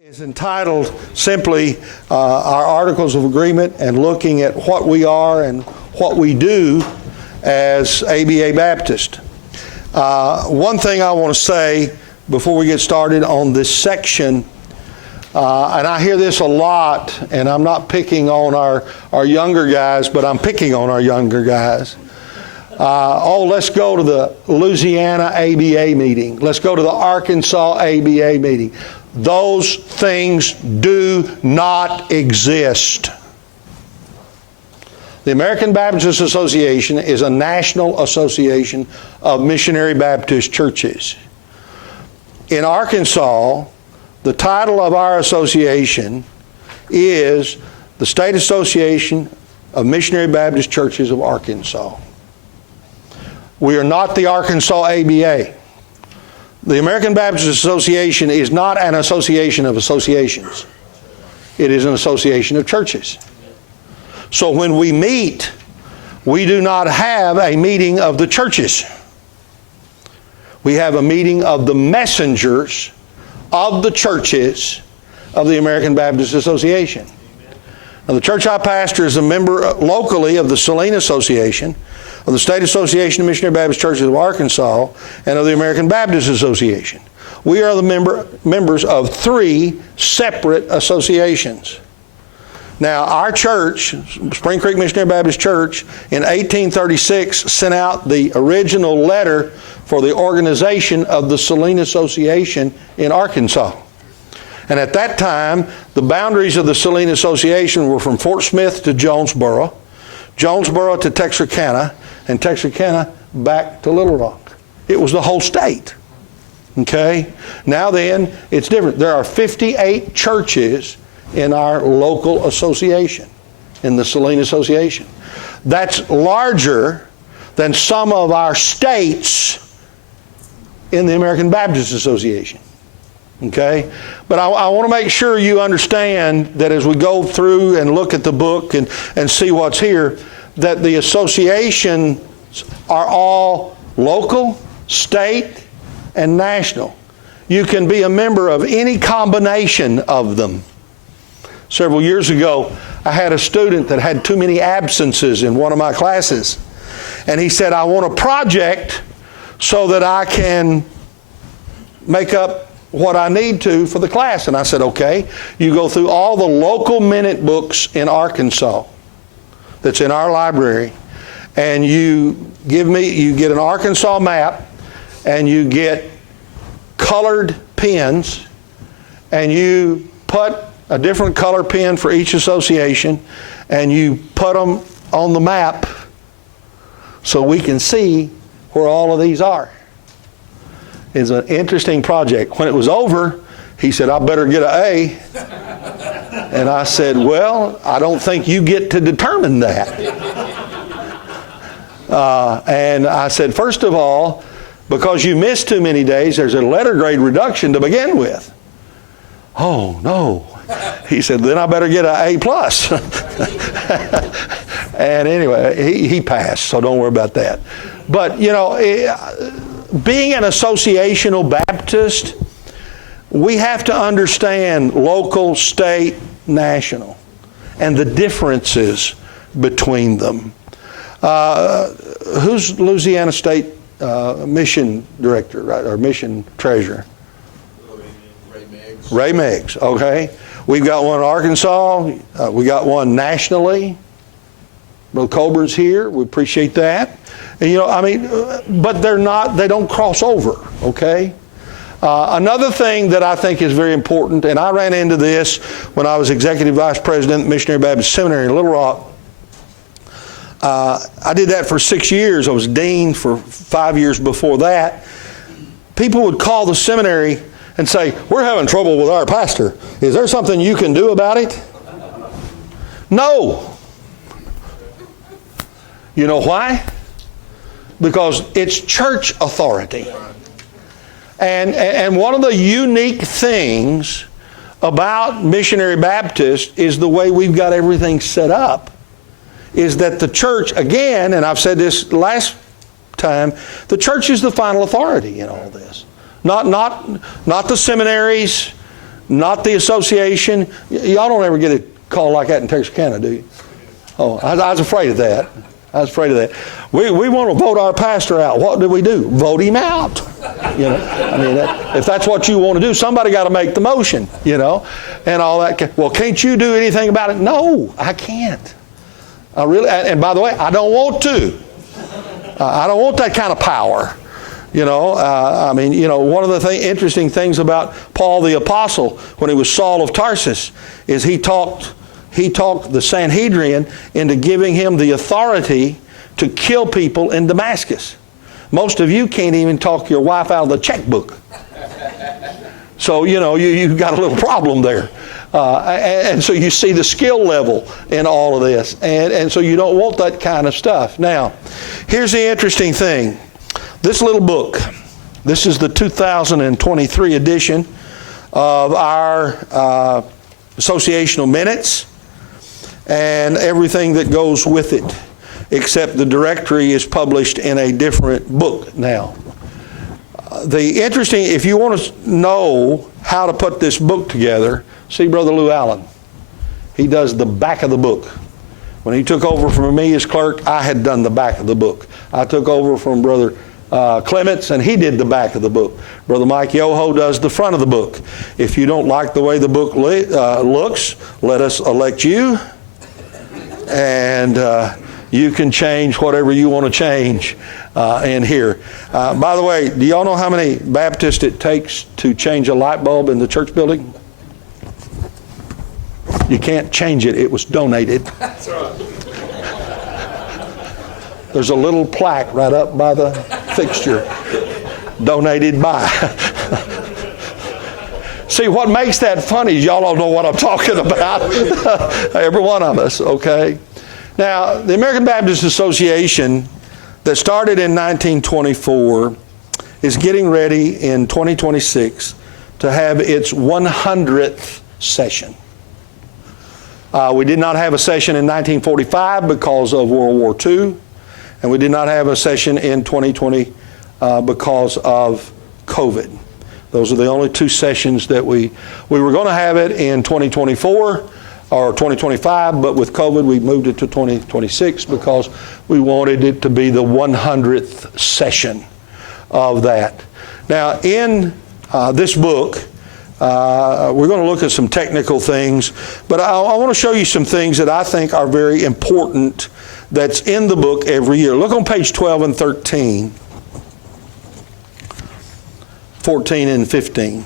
Is entitled simply our Articles of Agreement and looking at what we are and what we do as ABA Baptist. One thing I want to say before we get started on this section, and I hear this a lot, and I'm not picking on our younger guys, but I'm picking on our younger guys. Let's go to the Louisiana ABA meeting. Let's go to the Arkansas ABA meeting. Those things do not exist. The American Baptist Association is a national association of missionary Baptist churches. In Arkansas, the title of our association is the State Association of Missionary Baptist Churches of Arkansas. We are not the Arkansas ABA. The American Baptist Association is not an association of associations. It is an association of churches. So when we meet, we do not have a meeting of the churches. We have a meeting of the messengers of the churches of the American Baptist Association. Now, the church I pastor is a member locally of the Saline Association, of the State Association of Missionary Baptist Churches of Arkansas, and of the American Baptist Association. We are the members of three separate associations. Now, our church, Spring Creek Missionary Baptist Church, in 1836 sent out the original letter for the organization of the Saline Association in Arkansas. And at that time, the boundaries of the Saline Association were from Fort Smith to Jonesboro, Jonesboro to Texarkana, and Texarkana back to Little Rock. It was the whole state. Okay? Now then, it's different. There are 58 churches in our local association, in the Saline Association. That's larger than some of our states in the American Baptist Association. Okay? But I want to make sure you understand that as we go through and look at the book and see what's here, that the associations are all local, state, and national. You can be a member of any combination of them. Several years ago, I had a student that had too many absences in one of my classes. And he said, I want a project so that I can make up what I need to for the class. And I said, okay, you go through all the local minute books in Arkansas that's in our library, and you get an Arkansas map, and you get colored pens, and you put a different color pen for each association, and you put them on the map so we can see where all of these are. It's an interesting project. When it was over, he said, I better get an A. And I said, well, I don't think you get to determine that. And I said, first of all, because you missed too many days, there's a letter grade reduction to begin with. Oh, no. He said, then I better get an A+. And anyway, he passed, so don't worry about that. But, you know, being an associational Baptist, we have to understand local, state, national, and the differences between them. Who's Louisiana State mission director, right, or mission treasurer? Ray Meigs, okay. We've got one in Arkansas. We got one nationally. Brother Colburn's here. We appreciate that. And, you know, I mean, but they don't cross over, okay? Another thing that I think is very important, and I ran into this when I was Executive Vice President at Missionary Baptist Seminary in Little Rock. I did that for 6 years. I was dean for 5 years before that. People would call the seminary and say, we're having trouble with our pastor. Is there something you can do about it? No. You know why? Because it's church authority. And one of the unique things about Missionary Baptist is the way we've got everything set up, is that the church, again, and I've said this last time, the church is the final authority in all this. Not the seminaries, not the association. Y'all don't ever get a call like that in Texarkana, do you? Oh, I was afraid of that. We want to vote our pastor out. What do we do? Vote him out. I mean, if that's what you want to do, somebody got to make the motion, and all that. Well, can't you do anything about it? No, I can't. I really, and by the way, I don't want to. I don't want that kind of power. One of the interesting things about Paul the Apostle when he was Saul of Tarsus is he talked the Sanhedrin into giving him the authority to kill people in Damascus. Most of you can't even talk your wife out of the checkbook. So, you've got a little problem there. And so you see the skill level in all of this. And so you don't want that kind of stuff. Now, here's the interesting thing. This little book, this is the 2023 edition of our associational minutes and everything that goes with it, except the directory is published in a different book now. If you want to know how to put this book together, see Brother Lou Allen. He does the back of the book. When he took over from me as clerk, I had done the back of the book. I took over from Brother Clements, and he did the back of the book. Brother Mike Yoho does the front of the book. If you don't like the way the book looks, let us elect you, and you can change whatever you want to change in here. By the way, do y'all know how many Baptists it takes to change a light bulb in the church building? You can't change it. It was donated. That's right. There's a little plaque right up by the fixture. Donated by. See, what makes that funny is y'all don't know what I'm talking about. Every one of us, okay? Now, the American Baptist Association that started in 1924 is getting ready in 2026 to have its 100th session. We did not have a session in 1945 because of World War II, and we did not have a session in 2020 because of COVID. Those are the only two sessions that we were going to have it in 2024 or 2025, but with COVID we moved it to 2026 because we wanted it to be the 100th session of that. Now, in this book, we're going to look at some technical things, but I want to show you some things that I think are very important that's in the book every year. Look on page 12 and 13, 14 and 15.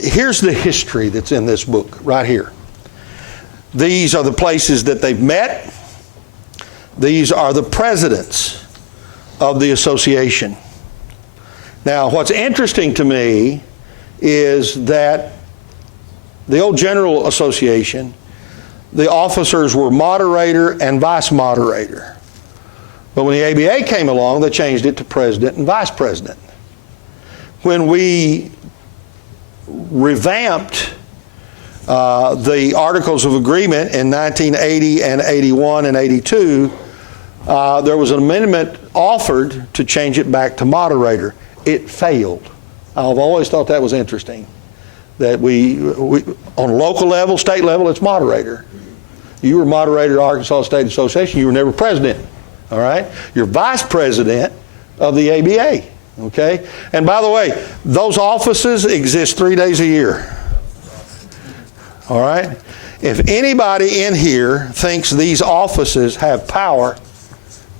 Here's the history that's in this book right here. These are the places that they've met. These are the presidents of the association. Now, what's interesting to me is that the old General Association, the officers were moderator and vice moderator. But when the ABA came along, they changed it to president and vice president. When we revamped the Articles of Agreement in 1980 and 81 and 82, there was an amendment offered to change it back to moderator. It failed. I've always thought that was interesting. That we on local level, state level, it's moderator. You were moderator of Arkansas State Association. You were never president. All right? You're vice president of the ABA. Okay? And by the way, those offices exist 3 days a year. All right? If anybody in here thinks these offices have power,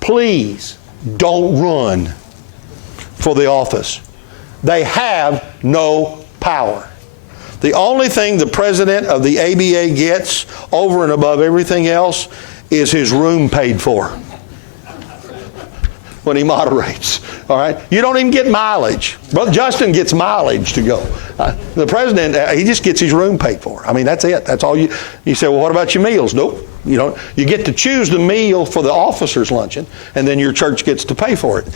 please don't run for the office. They have no power. The only thing the president of the ABA gets over and above everything else is his room paid for when he moderates. All right? You don't even get mileage. Brother Justin gets mileage to go. The president, he just gets his room paid for. I mean, that's it. That's all you say, well, what about your meals? Nope. You don't. You get to choose the meal for the officers' luncheon, and then your church gets to pay for it.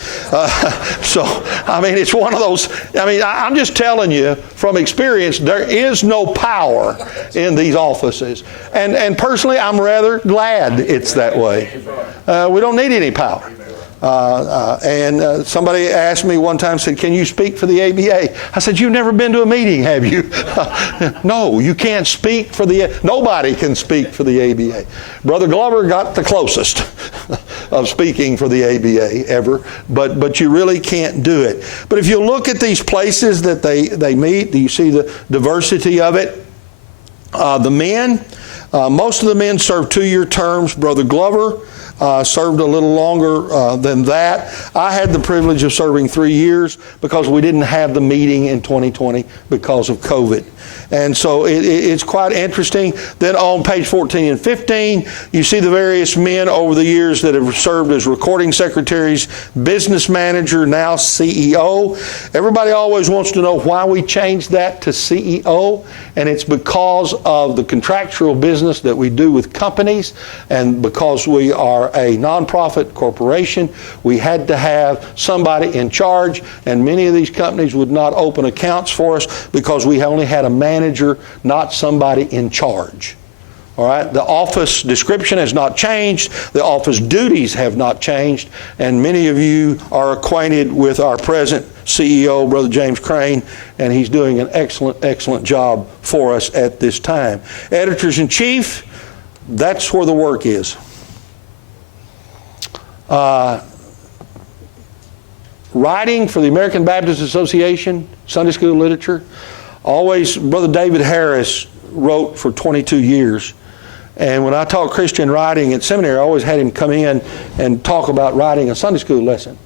So, I mean, it's one of those. I mean, I'm just telling you from experience, there is no power in these offices. And personally, I'm rather glad it's that way. We don't need any power. And somebody asked me one time, said, can you speak for the ABA? I said, you've never been to a meeting, have you? No, you can't speak for nobody can speak for the ABA. Brother Glover got the closest of speaking for the ABA ever, but you really can't do it. But if you look at these places that they meet, do you see the diversity of it? The men, most of the men serve 2-year terms. Brother Glover served a little longer than that. I had the privilege of serving 3 years because we didn't have the meeting in 2020 because of COVID. And so it's quite interesting. Then on page 14 and 15, you see the various men over the years that have served as recording secretaries, business manager, now CEO. Everybody always wants to know why we changed that to CEO, and it's because of the contractual business that we do with companies, and because we are a nonprofit corporation, we had to have somebody in charge, and many of these companies would not open accounts for us because we only had a manager, not somebody in charge. All right, the office description has not changed. The office duties have not changed. And many of you are acquainted with our present CEO, Brother James Crane, and he's doing an excellent, excellent job for us at this time. Editors-in-Chief, that's where the work is. Writing for the American Baptist Association, Sunday school literature. Always, Brother David Harris wrote for 22 years. And when I taught Christian writing at seminary, I always had him come in and talk about writing a Sunday school lesson.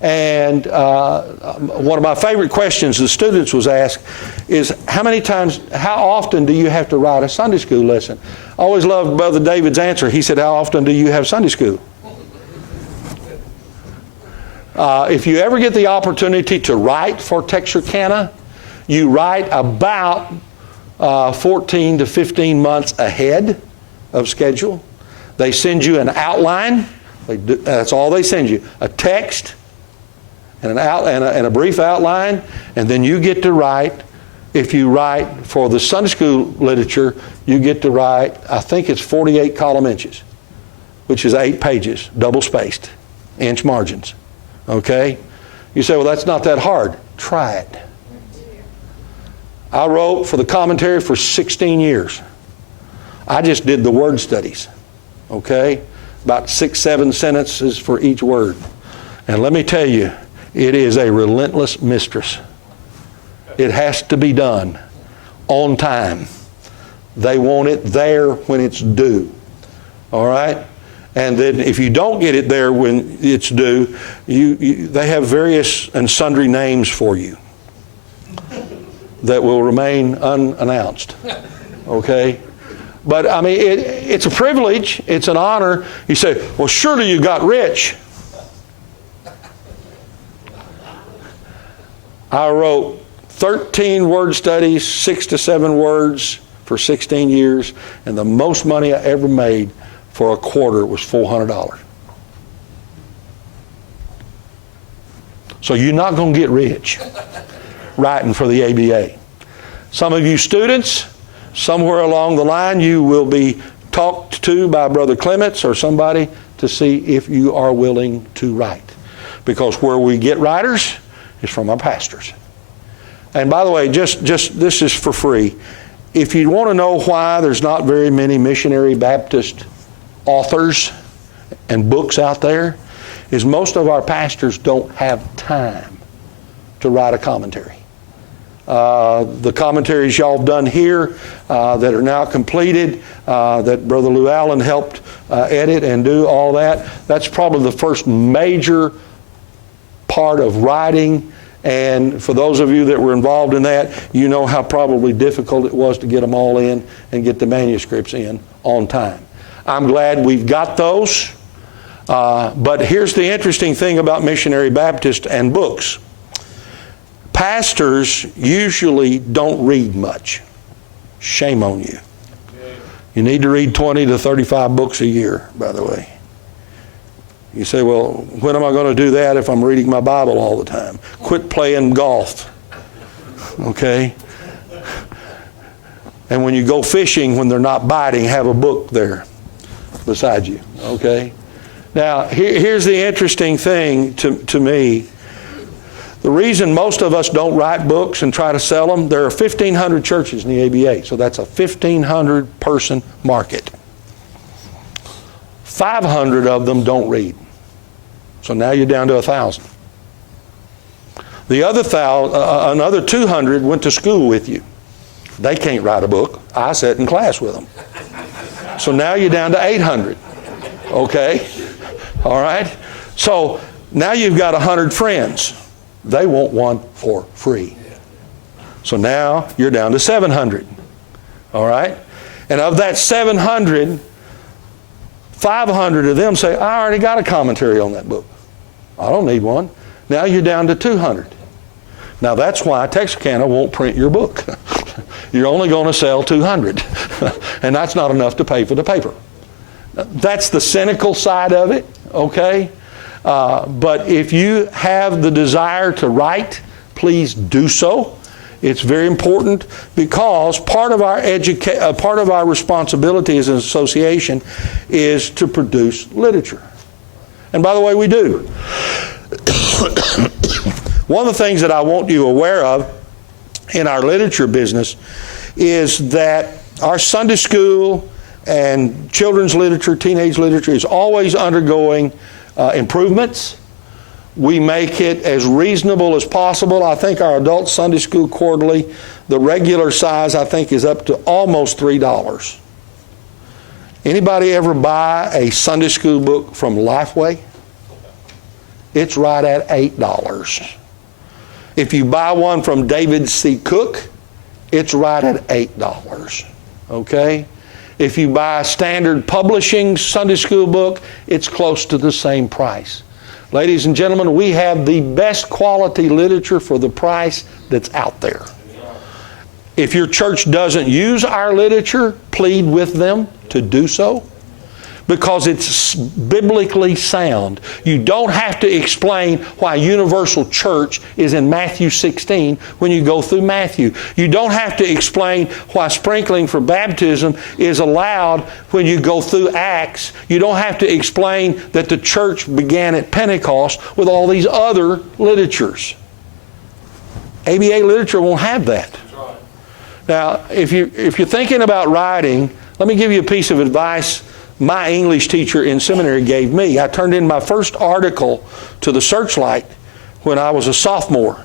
And one of my favorite questions the students was asked is, how often do you have to write a Sunday school lesson? I always loved Brother David's answer. He said, how often do you have Sunday school? If you ever get the opportunity to write for Texarkana, you write about 14 to 15 months ahead of schedule. They send you an outline. That's all they send you. A text and a brief outline, and then you get to write. If you write for the Sunday school literature, you get to write, I think it's 48 column inches, which is 8 pages, double spaced, inch margins. Okay? You say, well, that's not that hard. Try it. I wrote for the commentary for 16 years. I just did the word studies. Okay? About 6-7 sentences for each word. And let me tell you, it is a relentless mistress. It has to be done on time. They want it there when it's due. All right? And then if you don't get it there when it's due, they have various and sundry names for you that will remain unannounced. Okay? But I mean, it's a privilege. It's an honor. You say, well, surely you got rich. I wrote 13 word studies, 6 to 7 words for 16 years, and the most money I ever made for a quarter was $400. So you're not going to get rich writing for the ABA. Some of you students, somewhere along the line, you will be talked to by Brother Clements or somebody to see if you are willing to write. Because where we get writers is from our pastors. And by the way, just this is for free. If you want to know why there's not very many missionary Baptist authors and books out there, is most of our pastors don't have time to write a commentary. The commentaries y'all have done here that are now completed, that Brother Lou Allen helped edit and do all that, that's probably the first major part of writing. And for those of you that were involved in that, you know how probably difficult it was to get them all in and get the manuscripts in on time. I'm glad we've got those. But here's the interesting thing about Missionary Baptist and books. Pastors usually don't read much. Shame on you. You need to read 20 to 35 books a year, by the way. You say, well, when am I going to do that if I'm reading my Bible all the time? Quit playing golf. Okay? And when you go fishing, when they're not biting, have a book there beside you. Okay? Now, here's the interesting thing to me. The reason most of us don't write books and try to sell them, there are 1,500 churches in the ABA, so that's a 1,500 person market. 500 of them don't read. So now you're down to 1,000. The other another 200 went to school with you. They can't write a book. I sat in class with them. So now you're down to 800. Okay? All right? So now you've got 100 friends. They want one for free. So now you're down to 700. All right? And of that 700, 500 of them say, I already got a commentary on that book. I don't need one. Now you're down to 200. Now that's why Texarkana won't print your book. You're only going to sell 200. And that's not enough to pay for the paper. That's the cynical side of it, okay? But if you have the desire to write, please do so. It's very important because part of our responsibility as an association is to produce literature. And by the way, we do. One of the things that I want you aware of in our literature business is that our Sunday school and children's literature, teenage literature is always undergoing improvements. We make it as reasonable as possible. I think our adult Sunday school quarterly, the regular size, I think, is up to almost $3. Anybody ever buy a Sunday school book from Lifeway? It's right at $8. If you buy one from David C. Cook, it's right at $8. Okay? If you buy a Standard Publishing Sunday school book, it's close to the same price. Ladies and gentlemen, we have the best quality literature for the price that's out there. If your church doesn't use our literature, plead with them to do so, because it's biblically sound. You don't have to explain why universal church is in Matthew 16 when you go through Matthew. You don't have to explain why sprinkling for baptism is allowed when you go through Acts. You don't have to explain that the church began at Pentecost with all these other literatures. ABA literature won't have that. Now, if you're thinking about writing, let me give you a piece of advice my English teacher in seminary gave me. I turned in my first article to the Searchlight when I was a sophomore.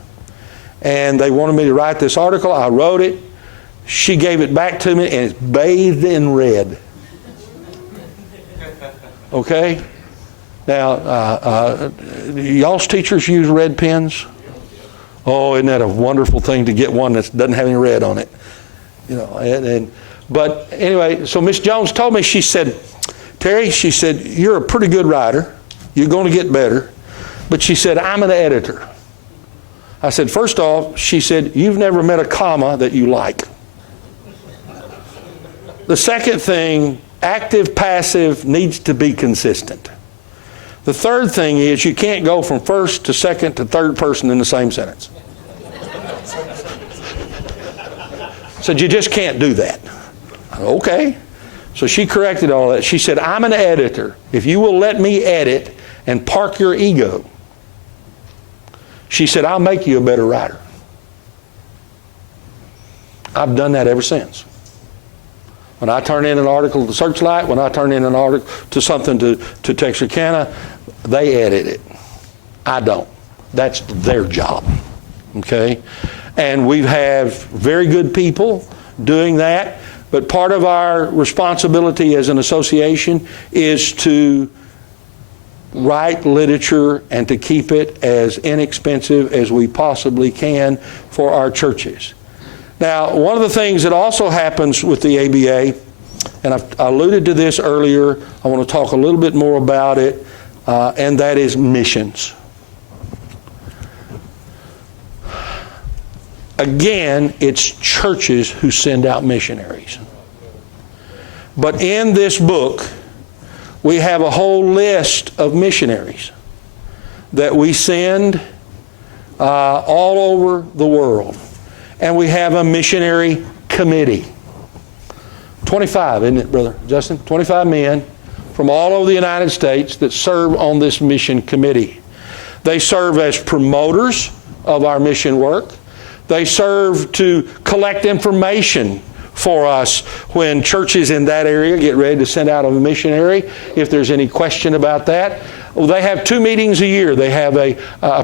And they wanted me to write this article. I wrote it. She gave it back to me, and it's bathed in red. Okay? Now, y'all's teachers use red pens? Oh, isn't that a wonderful thing to get one that doesn't have any red on it? You know, but anyway, so Miss Jones told me, she said, Terry, she said, you're a pretty good writer. You're going to get better. But she said, I'm an editor. I said, first off, she said, you've never met a comma that you like. The second thing, active, passive needs to be consistent. The third thing is you can't go from first to second to third person in the same sentence. Said, you just can't do that. Okay. So she corrected all that. She said, I'm an editor. If you will let me edit and park your ego, she said, I'll make you a better writer. I've done that ever since. When I turn in an article to the Searchlight, when I turn in an article to something to Texarkana, they edit it. I don't. That's their job. Okay? And we have very good people doing that. But part of our responsibility as an association is to write literature and to keep it as inexpensive as we possibly can for our churches. Now, one of the things that also happens with the ABA, and I alluded to this earlier, I want to talk a little bit more about it, and that is missions. Again, it's churches who send out missionaries. But in this book, we have a whole list of missionaries that we send all over the world. And we have a missionary committee. 25, isn't it, Brother Justin? 25 men from all over the United States that serve on this mission committee. They serve as promoters of our mission work. They serve to collect information for us when churches in that area get ready to send out a missionary, if there's any question about that. Well, they have 2 meetings a year. They have a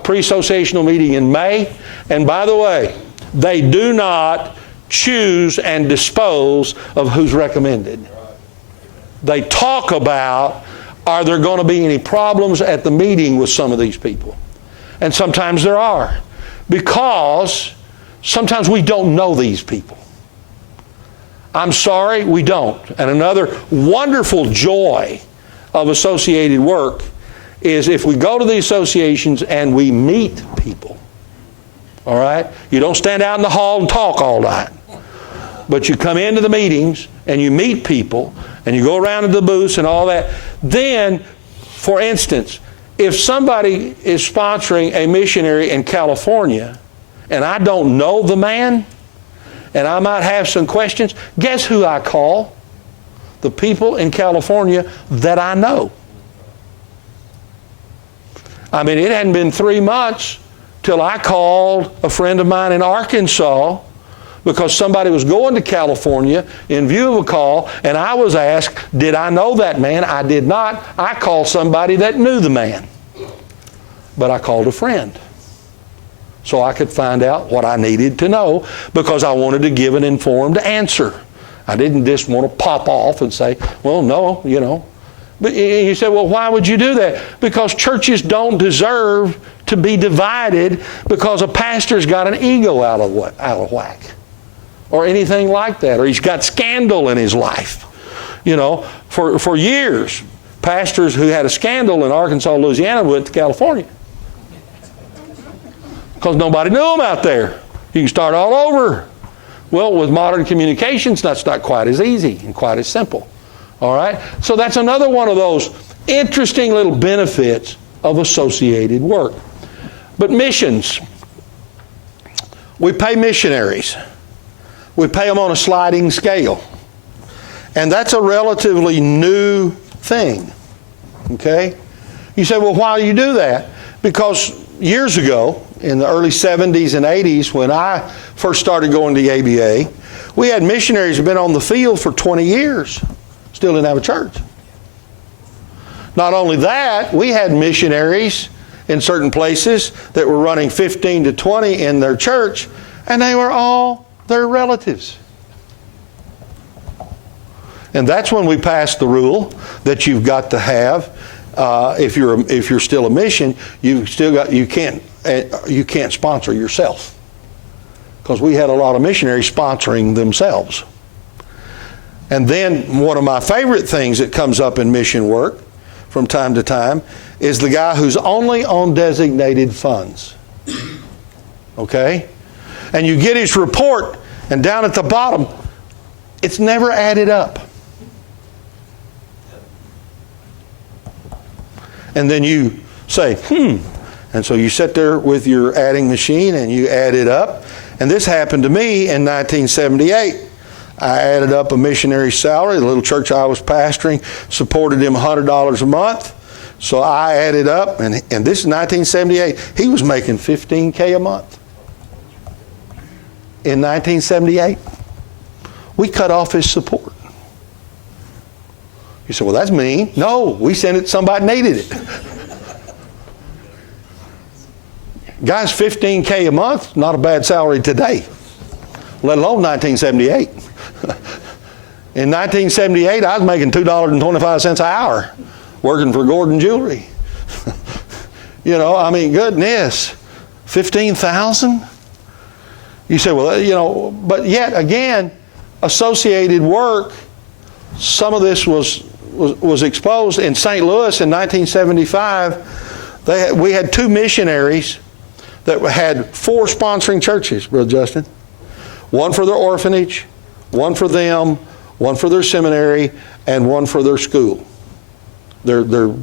pre-associational meeting in May. And by the way, they do not choose and dispose of who's recommended. They talk about, are there going to be any problems at the meeting with some of these people? And sometimes there are, because sometimes we don't know these people. I'm sorry, we don't. And another wonderful joy of associated work is if we go to the associations and we meet people. All right? You don't stand out in the hall and talk all night. But you come into the meetings and you meet people and you go around to the booths and all that. Then, for instance, if somebody is sponsoring a missionary in California and I don't know the man and I might have some questions, guess who I call? The people in California that I know. I mean, it hadn't been 3 months till I called a friend of mine in Arkansas because somebody was going to California in view of a call, and I was asked, did I know that man? I did not. I called somebody that knew the man. But I called a friend so I could find out what I needed to know because I wanted to give an informed answer. I didn't just want to pop off and say, well, no, you know. But you said, well, why would you do that? Because churches don't deserve to be divided because a pastor's got an ego out of whack or anything like that, or he's got scandal in his life. You know, for years, pastors who had a scandal in Arkansas, Louisiana went to California because nobody knew them out there. You can start all over. Well, with modern communications, that's not quite as easy and quite as simple. All right? So that's another one of those interesting little benefits of associated work. But missions. We pay missionaries. We pay them on a sliding scale. And that's a relatively new thing. Okay? You say, well, why do you do that? Because years ago, in the early 70s and 80s, when I first started going to the ABA, we had missionaries who had been on the field for 20 years. Still didn't have a church. Not only that, we had missionaries in certain places that were running 15 to 20 in their church, and they were all their relatives. And that's when we passed the rule that you've got to have, if you're still a mission, you can't sponsor yourself, because we had a lot of missionaries sponsoring themselves. And then one of my favorite things that comes up in mission work from time to time is the guy who's only on designated funds. Okay? And you get his report, and down at the bottom, it's never added up. And then you say, And so you sit there with your adding machine and you add it up. And this happened to me in 1978. I added up a missionary's salary. The little church I was pastoring supported him $100 a month. So I added up, and this is 1978. He was making $15,000 a month. In 1978, we cut off his support. You say, well, that's mean. No, we sent it to somebody needed it. Guys, $15,000 a month, not a bad salary today, let alone 1978. In 1978, I was making $2.25 an hour working for Gordon Jewelry. You know, I mean, goodness, $15,000? You say, well, you know, but yet again, associated work, some of this was exposed in St. Louis in 1975. We had 2 missionaries that had 4 sponsoring churches, Brother Justin. One for their orphanage, one for them, one for their seminary, and one for their school. Their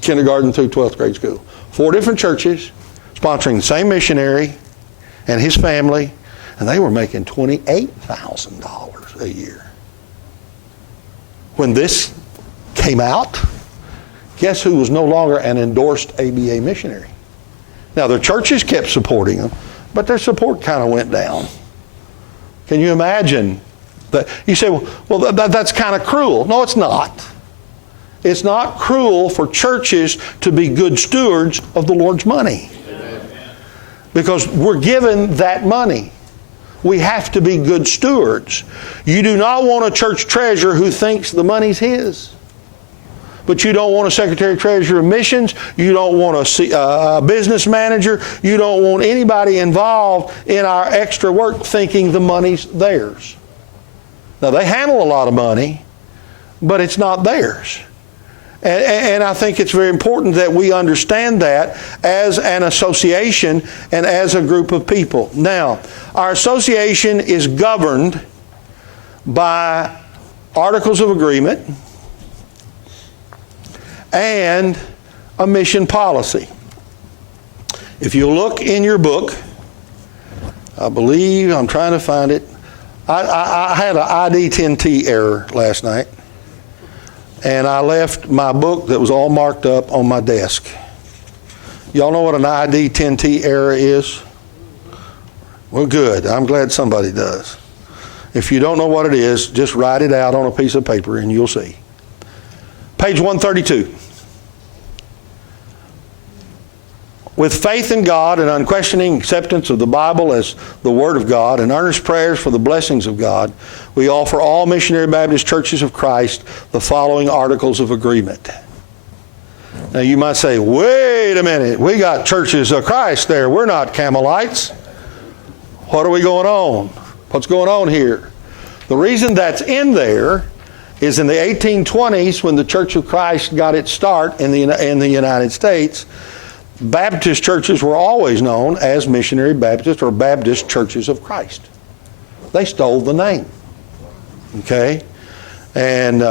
kindergarten through 12th grade school. 4 different churches sponsoring the same missionary and his family, and they were making $28,000 a year. When this came out, guess who was no longer an endorsed ABA missionary? Now, their churches kept supporting them, but their support kind of went down. Can you imagine that? You say, well, that's kind of cruel. No, it's not. It's not cruel for churches to be good stewards of the Lord's money. Because we're given that money. We have to be good stewards. You do not want a church treasurer who thinks the money's his. But you don't want a secretary treasurer of missions. You don't want a business manager. You don't want anybody involved in our extra work thinking the money's theirs. Now, they handle a lot of money, but it's not theirs. And I think it's very important that we understand that as an association and as a group of people. Now, our association is governed by articles of agreement and a mission policy. If you look in your book, I believe, I'm trying to find it. I had an ID10T error last night. And I left my book that was all marked up on my desk. Y'all know what an ID10T error is? Well, good. I'm glad somebody does. If you don't know what it is, just write it out on a piece of paper and you'll see. Page 132. With faith in God and unquestioning acceptance of the Bible as the Word of God and earnest prayers for the blessings of God, we offer all Missionary Baptist Churches of Christ the following articles of agreement. Now you might say, wait a minute, we got Churches of Christ there. We're not Carmelites. What are we going on? What's going on here? The reason that's in there is in the 1820s when the Church of Christ got its start in the United States, Baptist churches were always known as Missionary Baptist or Baptist Churches of Christ. They stole the name. Okay? And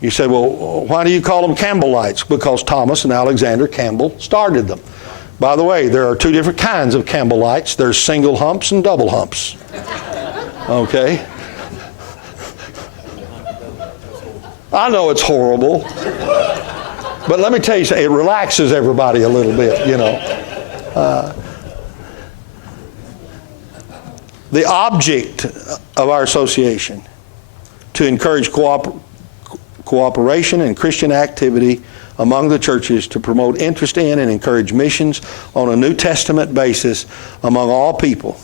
you say, well, why do you call them Campbellites? Because Thomas and Alexander Campbell started them. By the way, there are two different kinds of Campbellites. There's single humps and double humps. Okay? I know it's horrible. But let me tell you something, it relaxes everybody a little bit, you know. The object of our association, to encourage cooperation and Christian activity among the churches, to promote interest in and encourage missions on a New Testament basis among all people,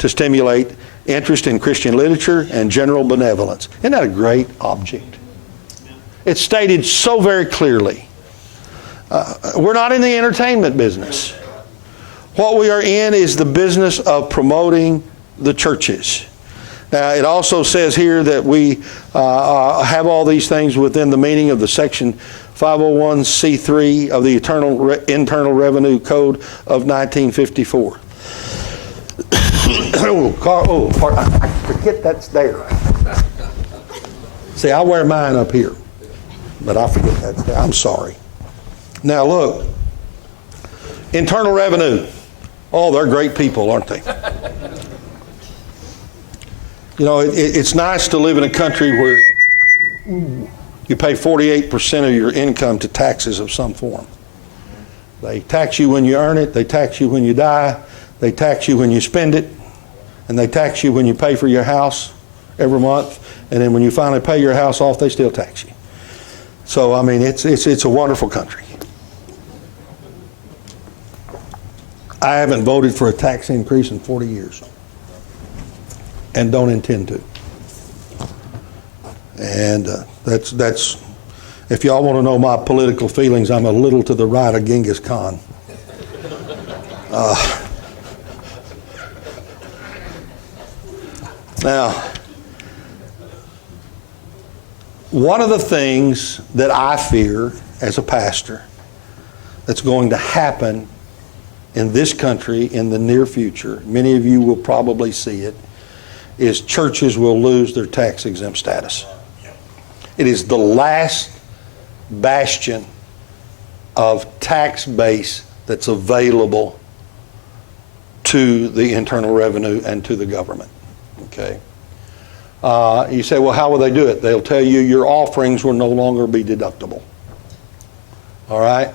to stimulate interest in Christian literature and general benevolence. Isn't that a great object? It's stated so very clearly. We're not in the entertainment business. What we are in is the business of promoting the churches. Now, it also says here that we have all these things within the meaning of the Section 501c3 of the Internal Revenue Code of 1954. I forget that's there. See, I wear mine up here, but I forget that's there. I'm sorry. Now look, Internal Revenue. Oh, they're great people, aren't they? You know, it's nice to live in a country where you pay 48% of your income to taxes of some form. They tax you when you earn it, they tax you when you die, they tax you when you spend it, and they tax you when you pay for your house every month, and then when you finally pay your house off, they still tax you. So, I mean, it's a wonderful country. I haven't voted for a tax increase in 40 years and don't intend to. And that's if y'all want to know my political feelings, I'm a little to the right of Genghis Khan. Now, one of the things that I fear as a pastor that's going to happen in this country in the near future, many of you will probably see it, is churches will lose their tax-exempt status. It is the last bastion of tax base that's available to the Internal Revenue and to the government. Okay? You say, well, how will they do it? They'll tell you your offerings will no longer be deductible. All right?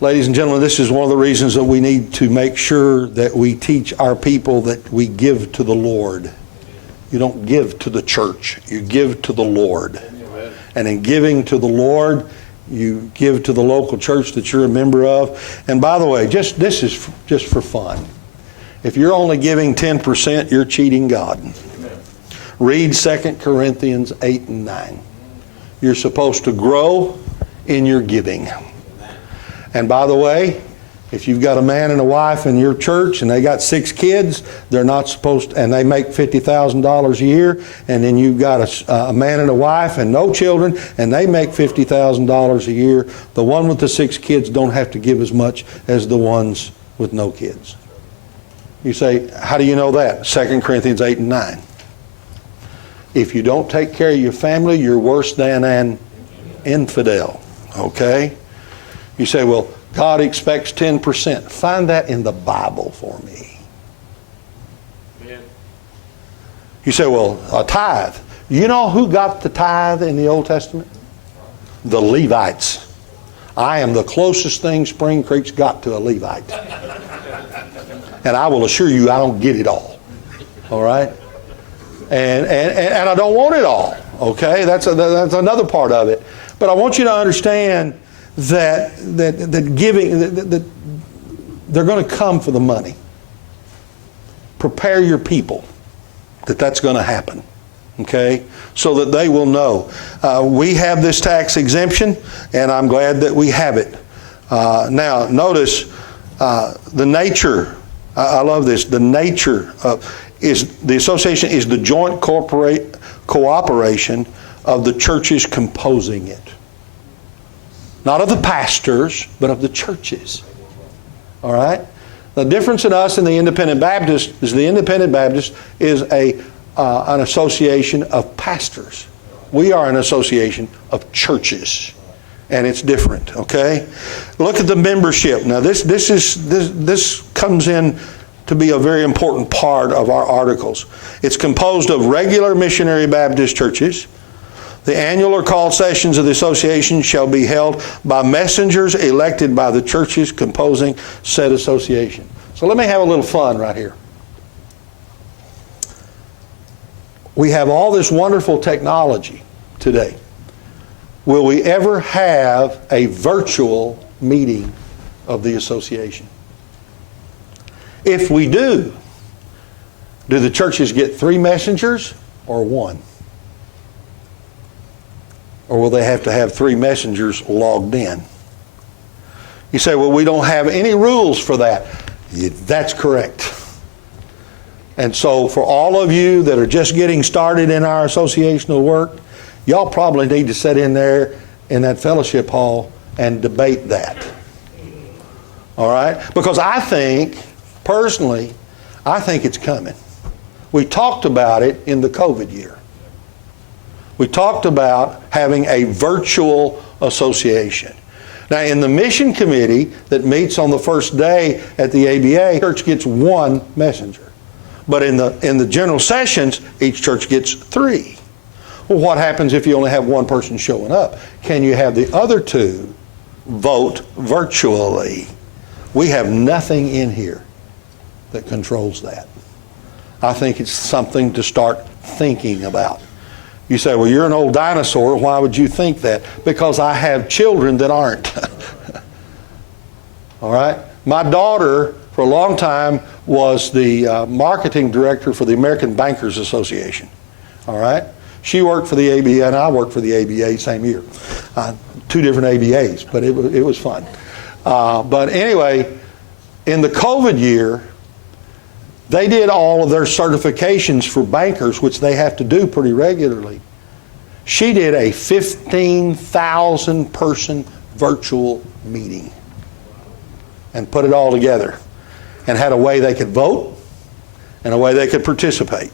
Ladies and gentlemen, this is one of the reasons that we need to make sure that we teach our people that we give to the Lord. You don't give to the church. You give to the Lord. Amen. And in giving to the Lord, you give to the local church that you're a member of. And by the way, this is just for fun. If you're only giving 10%, you're cheating God. Amen. Read 2 Corinthians 8 and 9. You're supposed to grow in your giving. And by the way, if you've got a man and a wife in your church and they got 6 kids, they're not supposed to, and they make $50,000 a year, and then you've got a man and a wife and no children, and they make $50,000 a year, the one with the 6 kids don't have to give as much as the ones with no kids. You say, how do you know that? 2 Corinthians 8 and 9. If you don't take care of your family, you're worse than an infidel. Okay? You say, well, God expects 10%. Find that in the Bible for me. Amen. You say, well, a tithe. You know who got the tithe in the Old Testament? The Levites. I am the closest thing Spring Creek's got to a Levite. And I will assure you I don't get it all. All right? And I don't want it all. Okay? That's another part of it. But I want you to understand that giving, that they're going to come for the money. Prepare your people that that's going to happen, okay, so that they will know. We have this tax exemption, and I'm glad that we have it. Now, notice the nature. I love this. The nature is the association is the joint cooperation of the churches composing it. Not of the pastors, but of the churches. All right? The difference in us and the Independent Baptist is the Independent Baptist is an association of pastors. We are an association of churches. And it's different, okay? Look at the membership. Now this comes in to be a very important part of our articles. It's composed of regular missionary Baptist churches. The annual or called sessions of the association shall be held by messengers elected by the churches composing said association. So let me have a little fun right here. We have all this wonderful technology today. Will we ever have a virtual meeting of the association? If we do the churches get 3 messengers or 1? Or will they have to have 3 messengers logged in? You say, well, we don't have any rules for that. That's correct. And so for all of you that are just getting started in our associational work, y'all probably need to sit in there in that fellowship hall and debate that. All right? Because I think, personally, I think it's coming. We talked about it in the COVID year. We talked about having a virtual association. Now, in the mission committee that meets on the first day at the ABA, church gets 1 messenger. But in the general sessions, each church gets 3. Well, what happens if you only have 1 person showing up? Can you have the other 2 vote virtually? We have nothing in here that controls that. I think it's something to start thinking about. You say, well, you're an old dinosaur. Why would you think that? Because I have children that aren't. All right? My daughter, for a long time, was the marketing director for the American Bankers Association. All right? She worked for the ABA, and I worked for the ABA same year. 2 different ABAs, but it was fun. But anyway, in the COVID year, they did all of their certifications for bankers, which they have to do pretty regularly. She did a 15,000 person virtual meeting and put it all together and had a way they could vote and a way they could participate.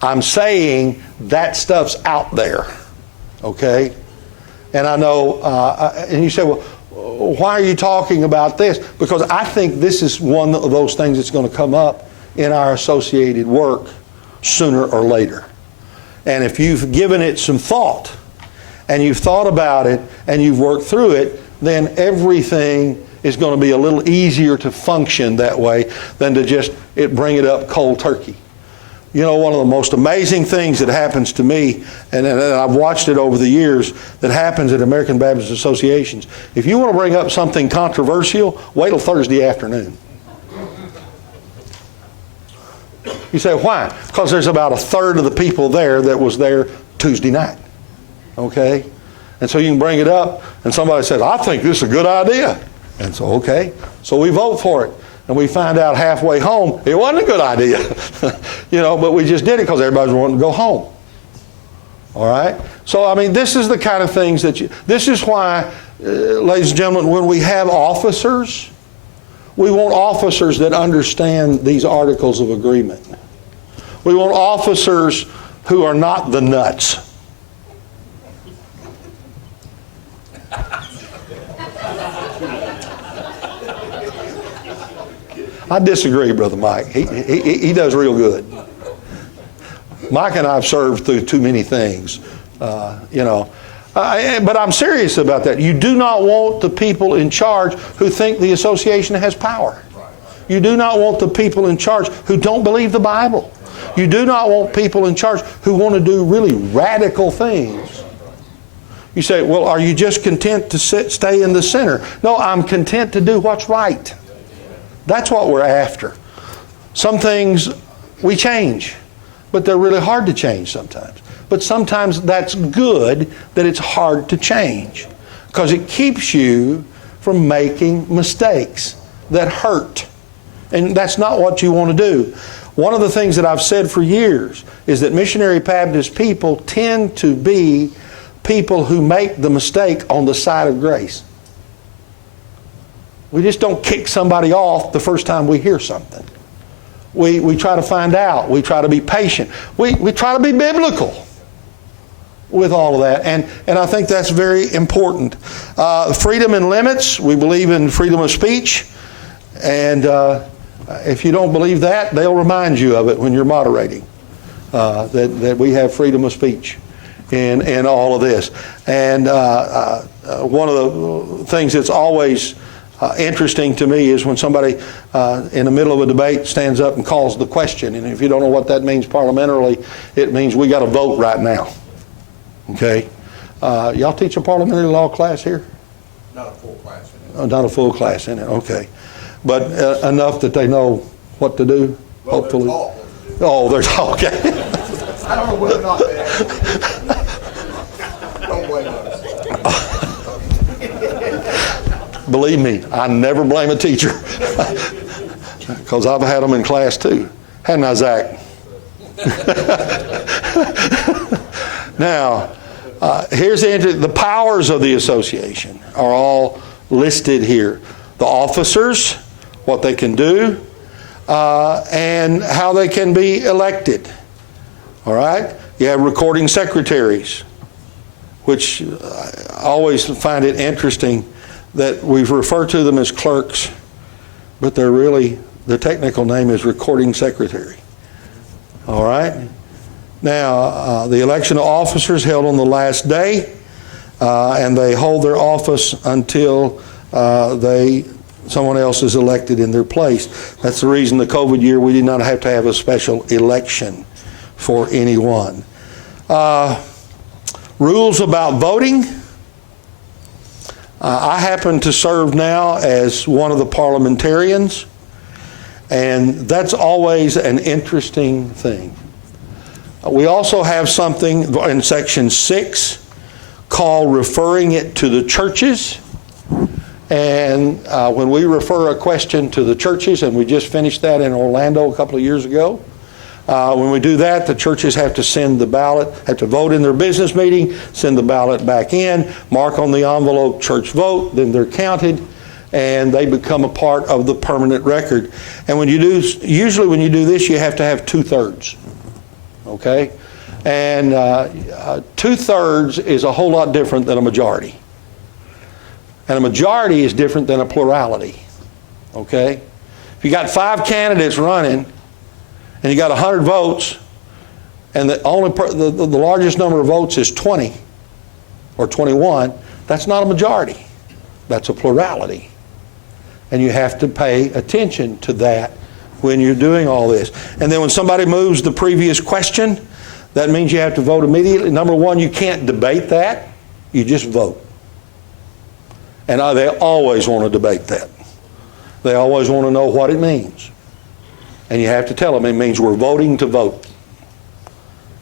I'm saying that stuff's out there, okay? And I know, and you say, well, why are you talking about this? Because I think this is one of those things that's going to come up in our associated work sooner or later. And if you've given it some thought, and you've thought about it, and you've worked through it, then everything is going to be a little easier to function that way than to just bring it up cold turkey. You know, one of the most amazing things that happens to me, and I've watched it over the years, that happens at American Baptist associations. If you want to bring up something controversial, wait till Thursday afternoon. You say, why? Because there's about a third of the people there that was there Tuesday night. Okay? And so you can bring it up, and somebody says, I think this is a good idea. And so, okay. So we vote for it. And we find out halfway home, it wasn't a good idea. You know, but we just did it because everybody's wanting to go home. All right? So, I mean, this is the kind of things that this is why, ladies and gentlemen, when we have officers, we want officers that understand these articles of agreement. We want officers who are not the nuts. I disagree, Brother Mike. He does real good. Mike and I have served through too many things, you know. But I'm serious about that. You do not want the people in charge who think the association has power. You do not want the people in charge who don't believe the Bible. You do not want people in charge who want to do really radical things. You say, well, are you just content to stay in the center? No, I'm content to do what's right. That's what we're after. Some things we change, but they're really hard to change sometimes. But sometimes that's good that it's hard to change, because it keeps you from making mistakes that hurt. And that's not what you want to do. One of the things that I've said for years is that missionary Baptist people tend to be people who make the mistake on the side of grace. We just don't kick somebody off the first time we hear something. We try to find out. We try to be patient. We try to be biblical with all of that. And I think that's very important. Freedom and limits. We believe in freedom of speech. And if you don't believe that, they'll remind you of it when you're moderating. That we have freedom of speech in all of this. And one of the things that's always interesting to me is when somebody in the middle of a debate stands up and calls the question. And if you don't know what that means parliamentarily, it means we got to vote right now. Okay? Y'all teach a parliamentary law class here? Not a full class in it. Oh, not a full class in it, okay. But enough that they know what to do, Well, hopefully. they're taught what to do. Oh, they're taught, okay. I don't know whether or not they actually don't blame us. Believe me, I never blame a teacher. Because I've had them in class too. Hadn't I, Zach? Now, here's the powers of the association are all listed here. The officers, what they can do, and how they can be elected. All right? You have recording secretaries, which I always find it interesting that we refer to them as clerks, but they're really, the technical name is recording secretary. All right? Now, the election of officers held on the last day, and they hold their office until someone else is elected in their place. That's the reason the COVID year we did not have to have a special election for anyone. Rules about voting. I happen to serve now as one of the parliamentarians, and that's always an interesting thing. We also have something in section 6 called referring it to the churches. And when we refer a question to the churches, and we just finished that in Orlando a couple of years ago, when we do that, the churches have to send the ballot, have to vote in their business meeting, send the ballot back in, mark on the envelope church vote, then they're counted, and they become a part of the permanent record. And when you do, usually when you do this, you have to have 2/3. Okay? And 2/3 is a whole lot different than a majority. And a majority is different than a plurality. Okay? If you got 5 candidates running, and you got 100 votes, and the largest number of votes is 20 or 21, that's not a majority. That's a plurality. And you have to pay attention to that when you're doing all this. And then when somebody moves the previous question, that means you have to vote immediately. Number one, you can't debate that. You just vote. And they always want to debate that. They always want to know what it means. And you have to tell them it means we're voting to vote.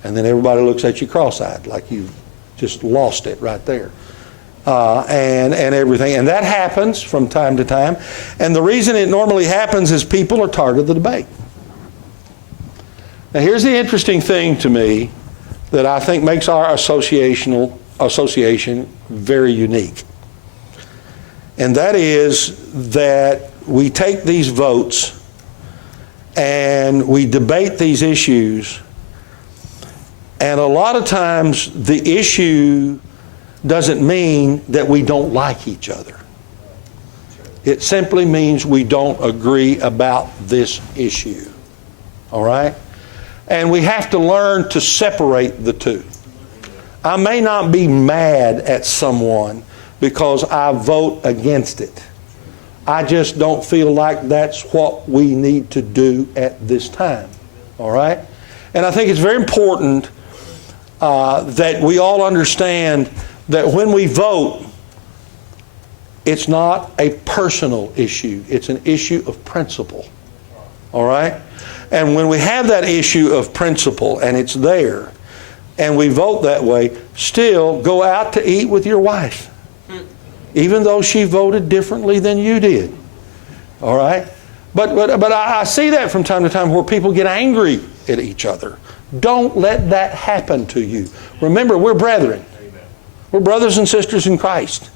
And then everybody looks at you cross-eyed like you've just lost it right there. And everything. And that happens from time to time. And the reason it normally happens is people are tired of the debate. Now here's the interesting thing to me that I think makes our association very unique. And that is that we take these votes and we debate these issues, and a lot of times the issue doesn't mean that we don't like each other. It simply means we don't agree about this issue. All right? And we have to learn to separate the two. I may not be mad at someone because I vote against it. I just don't feel like that's what we need to do at this time. All right? And I think it's very important that we all understand that when we vote, it's not a personal issue. It's an issue of principle. All right? And when we have that issue of principle and it's there, and we vote that way, still go out to eat with your wife, even though she voted differently than you did. All right? But I see that from time to time where people get angry at each other. Don't let that happen to you. Remember, we're brethren. We're brothers and sisters in Christ.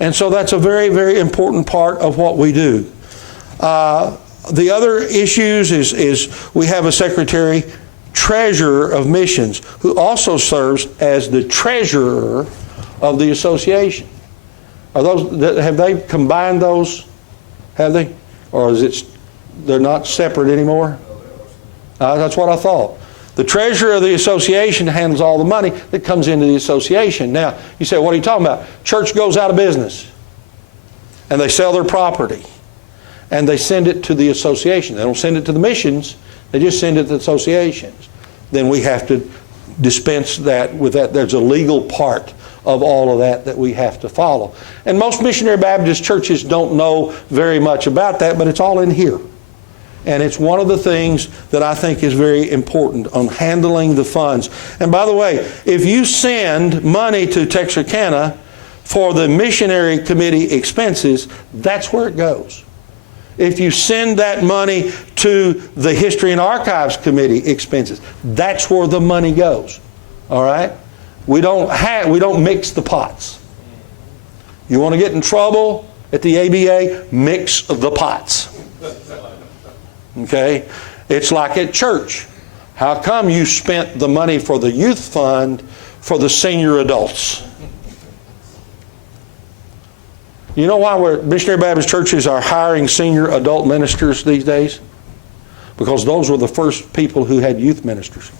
And so that's a very, very important part of what we do. The other issues is we have a secretary, treasurer of missions, who also serves as the treasurer of the association. Have they combined those? Have they? Or is it, they're not separate anymore? That's what I thought. The treasurer of the association handles all the money that comes into the association. Now, you say, what are you talking about? Church goes out of business, and they sell their property, and they send it to the association. They don't send it to the missions. They just send it to the associations. Then we have to dispense that with that. There's a legal part of all of that we have to follow. And most missionary Baptist churches don't know very much about that, but it's all in here. And it's one of the things that I think is very important on handling the funds. And by the way, if you send money to Texarkana for the missionary committee expenses, that's where it goes. If you send that money to the History and Archives Committee expenses, that's where the money goes. All right? We don't mix the pots. You want to get in trouble at the ABA, mix the pots. Okay? It's like at church. How come you spent the money for the youth fund for the senior adults? You know why missionary Baptist churches are hiring senior adult ministers these days? Because those were the first people who had youth ministers.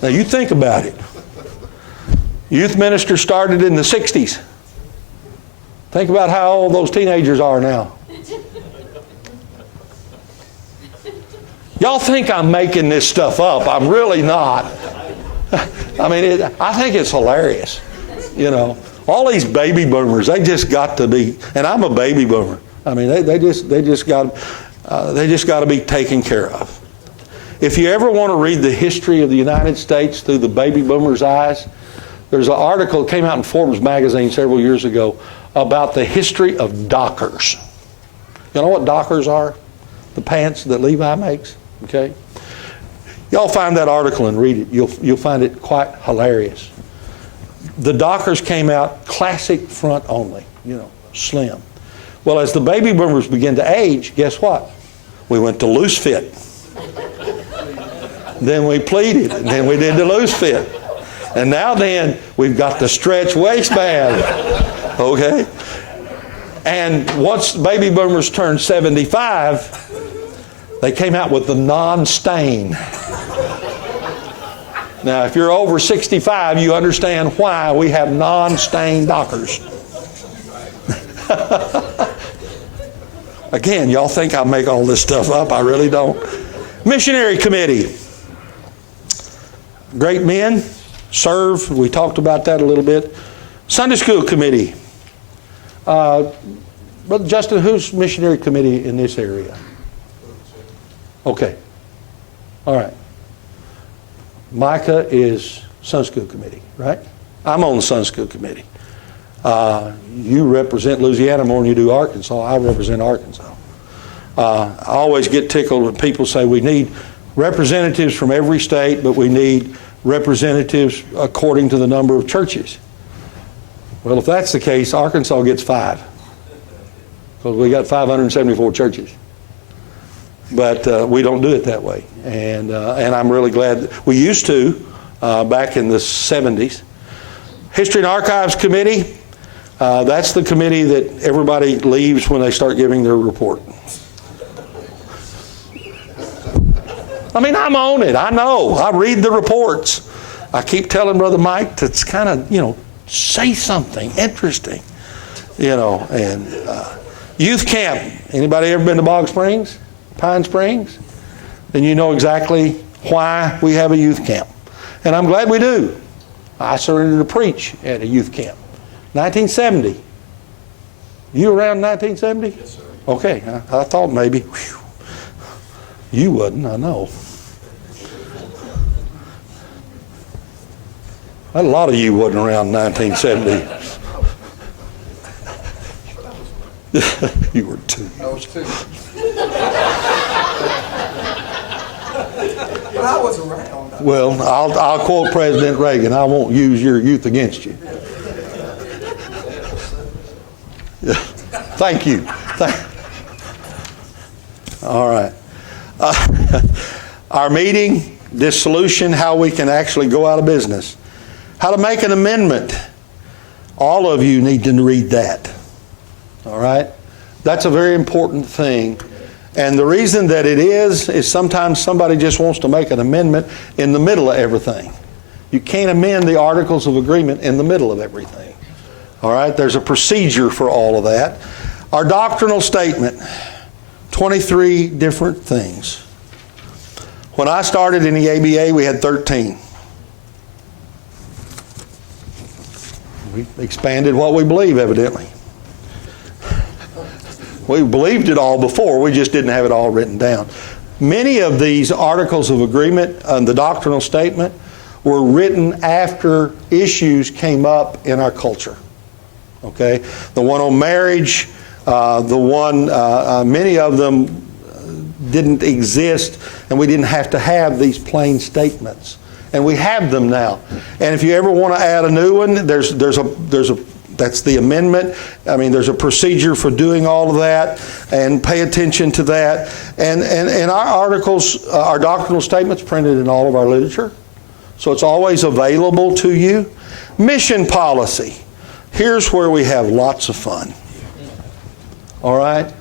Now you think about it. Youth ministers started in the 60s. Think about how old those teenagers are now. Y'all think I'm making this stuff up. I'm really not. I mean, I think it's hilarious. You know, all these baby boomers, they just got to be, and I'm a baby boomer. I mean, they just got to be taken care of. If you ever want to read the history of the United States through the baby boomers' eyes, there's an article that came out in Forbes magazine several years ago about the history of dockers. You know what dockers are? The pants that Levi makes. Okay? Y'all find that article and read it. You'll find it quite hilarious. The dockers came out classic front only, you know, slim. Well, as the baby boomers began to age, guess what? We went to loose fit. Then we pleated, and then we did the loose fit. And now then, we've got the stretch waistband. Okay? And once baby boomers turned 75, they came out with the non-stain. Now, if you're over 65, you understand why we have non-stained dockers. Again, y'all think I make all this stuff up. I really don't. Missionary committee. Great men serve. We talked about that a little bit. Sunday school committee. Brother Justin, who's missionary committee in this area? Okay. All right. Micah is Sunday school committee, right? I'm on the Sunday school committee. You represent Louisiana more than you do Arkansas. I represent Arkansas. I always get tickled when people say we need representatives from every state, but we need representatives according to the number of churches. Well, if that's the case, Arkansas gets 5, because we got 574 churches. But we don't do it that way, and I'm really glad we used to back in the 70s. History and Archives Committee. That's the committee that everybody leaves when they start giving their report. I mean, I'm on it. I know. I read the reports. I keep telling Brother Mike to kind of, say something interesting, and youth camp. Anybody ever been to Bog Springs, Pine Springs? Then you know exactly why we have a youth camp. And I'm glad we do. I started to preach at a youth camp. 1970. You around 1970? Yes, sir. Okay, I thought maybe. Whew. You wouldn't, I know. A lot of you wasn't around 1970. You were 2. I was 2. But I was around. Well, I'll quote President Reagan. I won't use your youth against you. Yeah. Thank you. All right. Our meeting, dissolution, how we can actually go out of business. How to make an amendment. All of you need to read that. All right? That's a very important thing. And the reason that it is sometimes somebody just wants to make an amendment in the middle of everything. You can't amend the Articles of Agreement in the middle of everything. All right? There's a procedure for all of that. Our doctrinal statement, 23 different things. When I started in the ABA, we had 13. We expanded what we believe, evidently. We believed it all before, we just didn't have it all written down. Many of these articles of agreement and the doctrinal statement were written after issues came up in our culture. Okay? The one on marriage, many of them didn't exist, and we didn't have to have these plain statements. And we have them now. And if you ever want to add a new one, there's that's the amendment. I mean, there's a procedure for doing all of that, and pay attention to that. And our articles, our doctrinal statements printed in all of our literature. So it's always available to you. Mission policy. Here's where we have lots of fun. All right?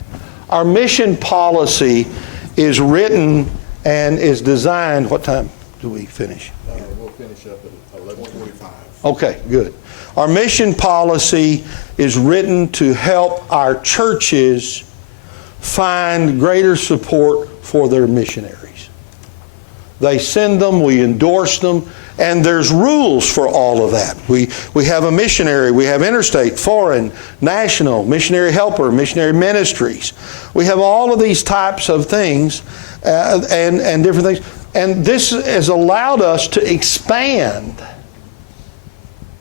Our mission policy is written and is designed. What time do we finish? We'll finish up at 11:45. Okay, good. Our mission policy is written to help our churches find greater support for their missionaries. They send them, we endorse them, and there's rules for all of that. We have a missionary, we have interstate, foreign, national, missionary helper, missionary ministries. We have all of these types of things and different things. And this has allowed us to expand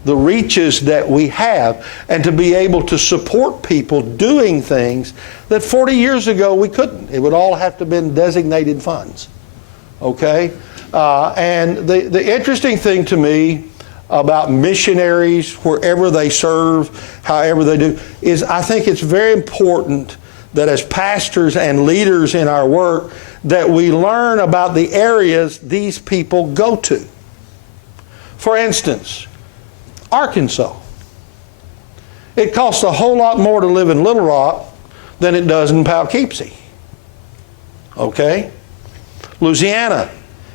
the reaches that we have and to be able to support people doing things that 40 years ago we couldn't. It would all have to have been designated funds. Okay? And the interesting thing to me about missionaries, wherever they serve, however they do, is I think it's very important that as pastors and leaders in our work, that we learn about the areas these people go to. For instance, Arkansas. It costs a whole lot more to live in Little Rock than it does in Poughkeepsie. Okay? Louisiana.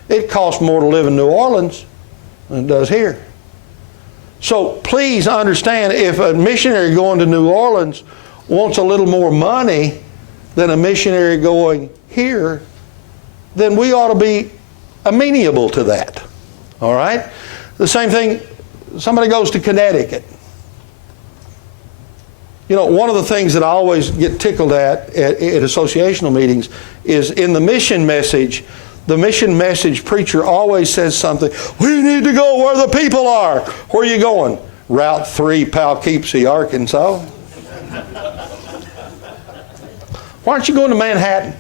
It costs more to live in New Orleans than it does here. So please understand, if a missionary going to New Orleans wants a little more money than a missionary going here, then we ought to be amenable to that. All right? The same thing, somebody goes to Connecticut. You know, one of the things that I always get tickled at associational meetings is in the mission message preacher always says something, we need to go where the people are. Where are you going? Route 3, Poughkeepsie, Arkansas. Why aren't you going to Manhattan?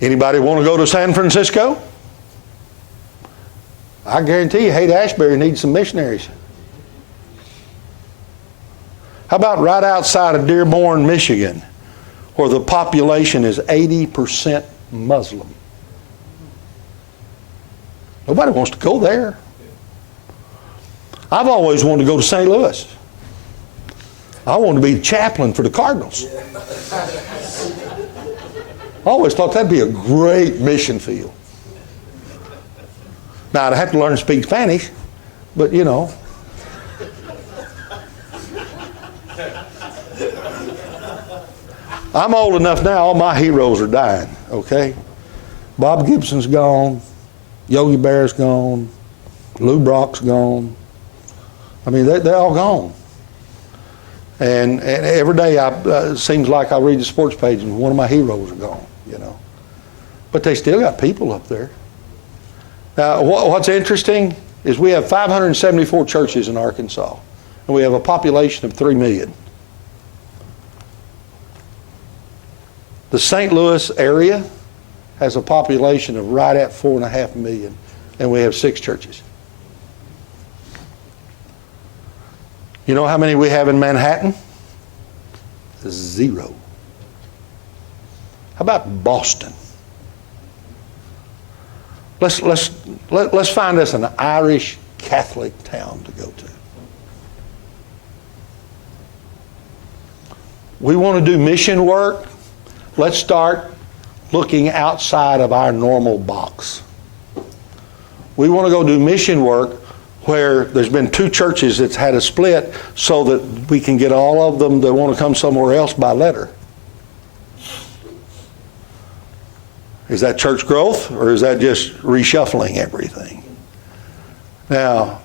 Anybody want to go to San Francisco? I guarantee you Haight-Ashbury needs some missionaries. How about right outside of Dearborn, Michigan, where the population is 80% Muslim? Nobody wants to go there. I've always wanted to go to St. Louis. I wanted to be chaplain for the Cardinals. I always thought that'd be a great mission field. Now, I'd have to learn to speak Spanish, but you know. I'm old enough now, all my heroes are dying, okay? Bob Gibson's gone, Yogi Bear's gone, Lou Brock's gone. I mean, they're all gone. And every day, it seems like I read the sports page and one of my heroes are gone, you know. But they still got people up there. Now, what's interesting is we have 574 churches in Arkansas, and we have a population of 3 million. The St. Louis area has a population of right at 4.5 million, and we have 6 churches. You know how many we have in Manhattan? 0. How about Boston? Let's find us an Irish Catholic town to go to. We want to do mission work. Let's start looking outside of our normal box. We want to go do mission work where there's been 2 churches that's had a split so that we can get all of them that want to come somewhere else by letter. Is that church growth, or is that just reshuffling everything? Now,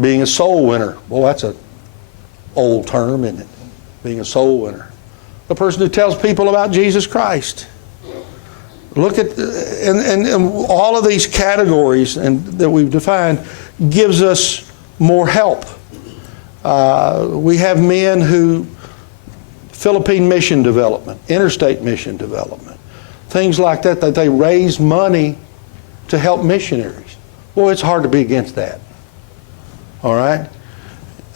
being a soul winner, well, that's an old term, isn't it? Being a soul winner. The person who tells people about Jesus Christ. Look at, and all of these categories that we've defined gives us more help. We have men who, Philippine mission development, interstate mission development, things like that they raise money to help missionaries. Well, it's hard to be against that. All right?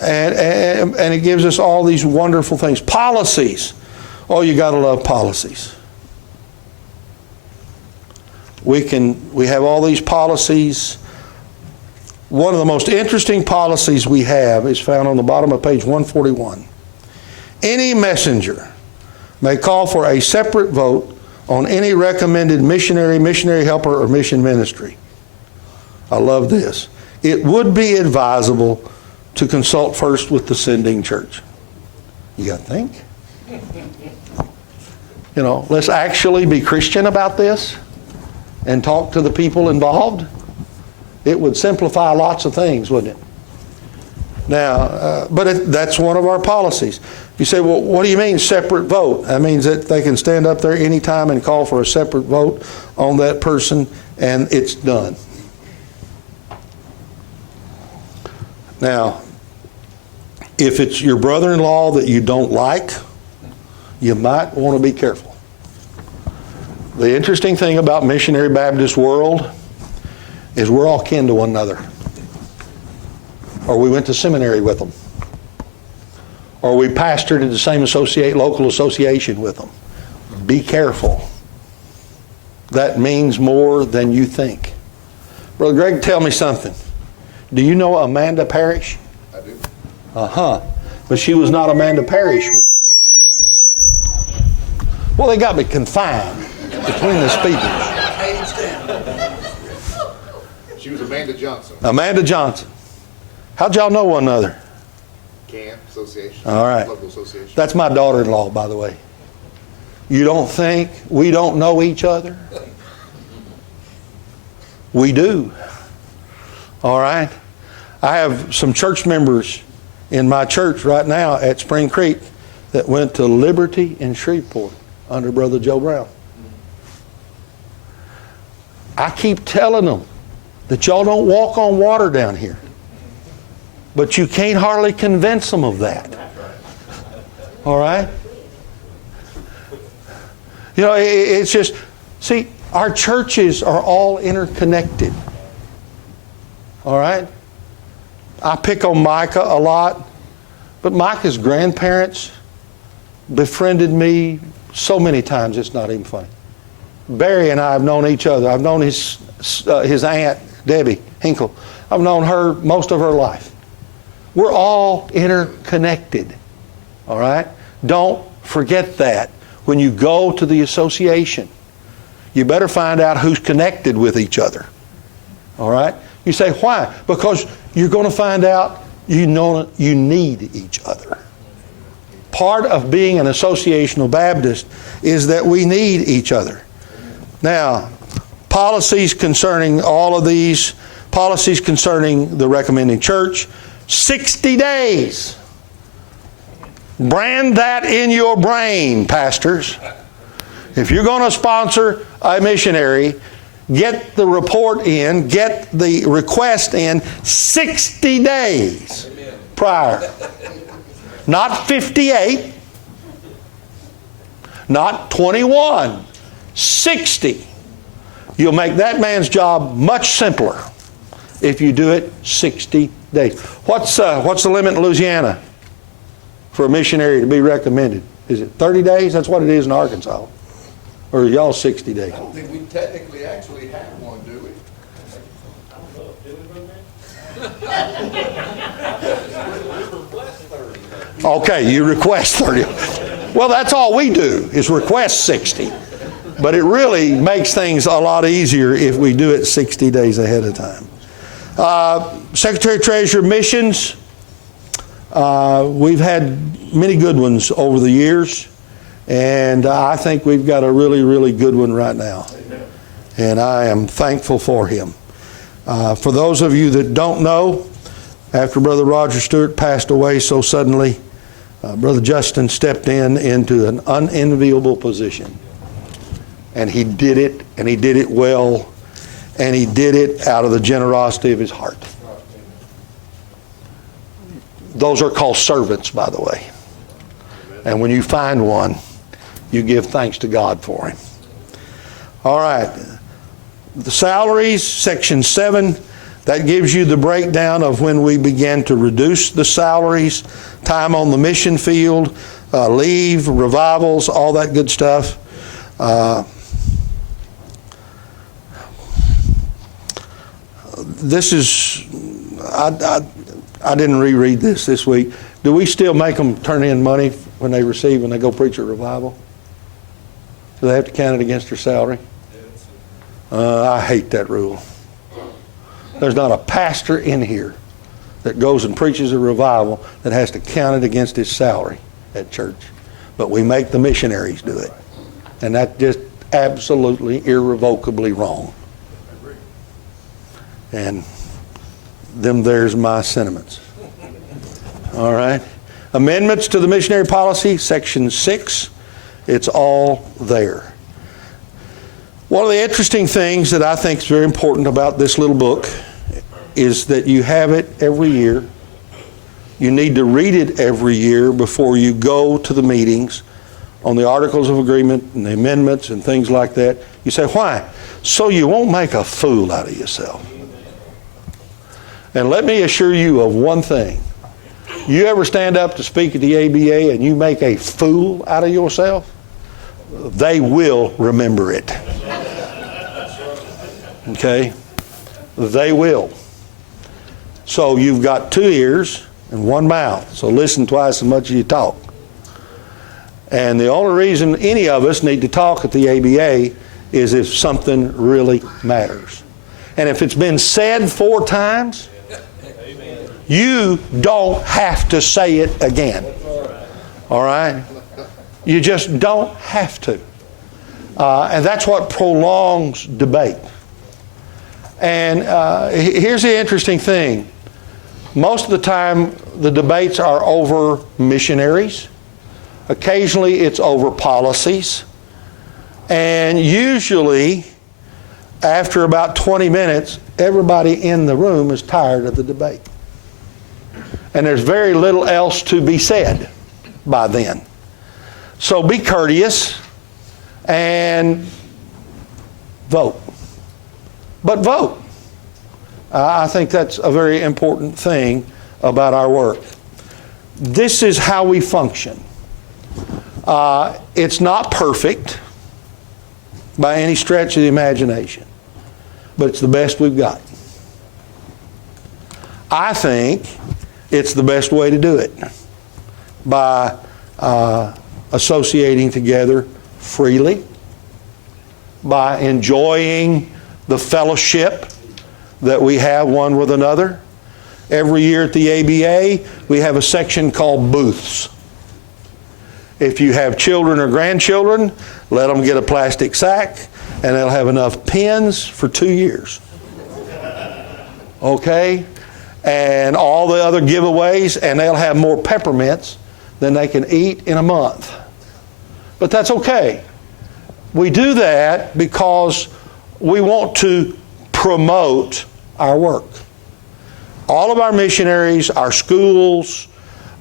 And it gives us all these wonderful things. Policies. Oh, you got to love policies. We have all these policies. One of the most interesting policies we have is found on the bottom of page 141. Any messenger may call for a separate vote on any recommended missionary helper, or mission ministry. I love this. It would be advisable to consult first with the sending church. You got to think. You know, let's actually be Christian about this and talk to the people involved. It would simplify lots of things, wouldn't it? Now, but that's one of our policies. You say, well, what do you mean separate vote? That means that they can stand up there anytime and call for a separate vote on that person, and it's done. Now, if it's your brother-in-law that you don't like, you might want to be careful. The interesting thing about Missionary Baptist world is we're all kin to one another. Or we went to seminary with them. Or we pastored in the same local association with them. Be careful. That means more than you think. Brother Greg, tell me something. Do you know Amanda Parrish? I do. Uh-huh. But she was not Amanda Parrish. Well, they got me confined between the speakers. She was Amanda Johnson, Amanda Johnson. How'd y'all know one another? CAN Association. All right. Local association. That's my daughter-in-law, by the way. You don't think we don't know each other? We do. All right? I have some church members in my church right now at Spring Creek that went to Liberty in Shreveport under Brother Joe Brown. I keep telling them that y'all don't walk on water down here. But you can't hardly convince them of that. All right? You know, it's just, see, our churches are all interconnected. All right? I pick on Micah a lot, but Micah's grandparents befriended me so many times it's not even funny. Barry and I have known each other. I've known his aunt, Debbie Hinkle. I've known her most of her life. We're all interconnected. All right? Don't forget that when you go to the association. You better find out who's connected with each other. All right? You say, why? Because you're going to find out you need each other. Part of being an associational Baptist is that we need each other. Now, policies concerning all of these, policies concerning the recommending church, 60 days. Brand that in your brain, pastors. If you're going to sponsor a missionary, get the report in, get the request in 60 days prior. Not 58, not 21, 60. You'll make that man's job much simpler if you do it 60 days. What's the limit in Louisiana for a missionary to be recommended? Is it 30 days? That's what it is in Arkansas. Or are y'all 60 days? I don't think we technically actually have one, do we? Okay, you request 30. Well, that's all we do is request 60. But it really makes things a lot easier if we do it 60 days ahead of time. Secretary Treasurer Missions, we've had many good ones over the years, and I think we've got a really, really good one right now. And I am thankful for him. For those of you that don't know, after Brother Roger Stewart passed away so suddenly, Brother Justin stepped into an unenviable position. And he did it, and he did it well, and he did it out of the generosity of his heart. Those are called servants, by the way. And when you find one, you give thanks to God for him. All right. The salaries, section 7, that gives you the breakdown of when we began to reduce the salaries, time on the mission field, leave, revivals, all that good stuff. This is, I didn't reread this week. Do we still make them turn in money when they go preach a revival? Do they have to count it against their salary? I hate that rule. There's not a pastor in here that goes and preaches a revival that has to count it against his salary at church. But we make the missionaries do it. And that's just absolutely, irrevocably wrong. And there's my sentiments. All right. Amendments to the missionary policy, section 6. It's all there. One of the interesting things that I think is very important about this little book is that you have it every year. You need to read it every year before you go to the meetings on the Articles of Agreement and the amendments and things like that. You say, why? So you won't make a fool out of yourself. And let me assure you of one thing. You ever stand up to speak at the ABA and you make a fool out of yourself, they will remember it. Okay? They will. So you've got 2 ears and 1 mouth. So listen twice as much as you talk. And the only reason any of us need to talk at the ABA is if something really matters. And if it's been said 4 times, you don't have to say it again. All right? You just don't have to. And that's what prolongs debate. And here's the interesting thing. Most of the time, the debates are over missionaries. Occasionally, it's over policies. And usually, after about 20 minutes, everybody in the room is tired of the debate. And there's very little else to be said by then. So be courteous and vote. But vote. I think that's a very important thing about our work. This is how we function. It's not perfect by any stretch of the imagination, but it's the best we've got. I think it's the best way to do it, by associating together freely, by enjoying the fellowship that we have one with another. Every year at the ABA, we have a section called booths. If you have children or grandchildren, let them get a plastic sack and they'll have enough pens for 2 years. Okay? And all the other giveaways, and they'll have more peppermints than they can eat in a month. But that's okay. We do that because we want to promote our work. All of our missionaries, our schools,